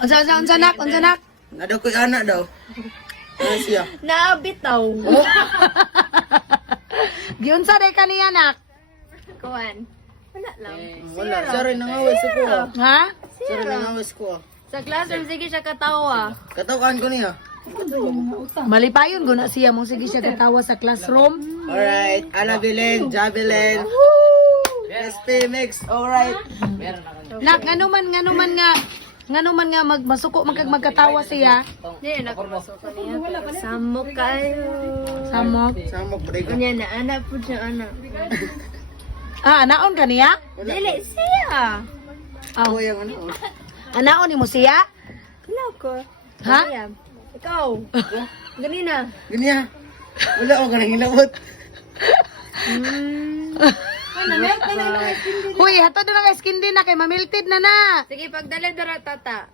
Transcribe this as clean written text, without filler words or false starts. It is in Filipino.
Unsa nak? Nado ko'y anak daw. Ano siya? Naabitaw. Giunsa day kaniya nak? Kuan. Wala lang. Wala. Siya rin nangawis ko. Ha? Siya rin nangawis ko. Sa classroom, sige siya katawa. Katawakan ko niya. Malipayon guna siya mo sige siya katawa sa classroom. Alright. Alabilin, Jabilin. SP mix. Alright. Nak nganuman nga masuko magkatawa siya. Hindi, nakapasok niya. Samok kayo. Samok. Samok break. Kanya na, anak po siya, anak. Anaon kaniya? Dili, siya. Ako yung ano. Anaon ni mo siya? Wala ko. Ha? Ayan. Ikaw. Ganina. Ganyan. Wala ako kanang ilabot. Huy, hatod na nga skin din na kay mamilted na na. Sige, pagdala dara tata.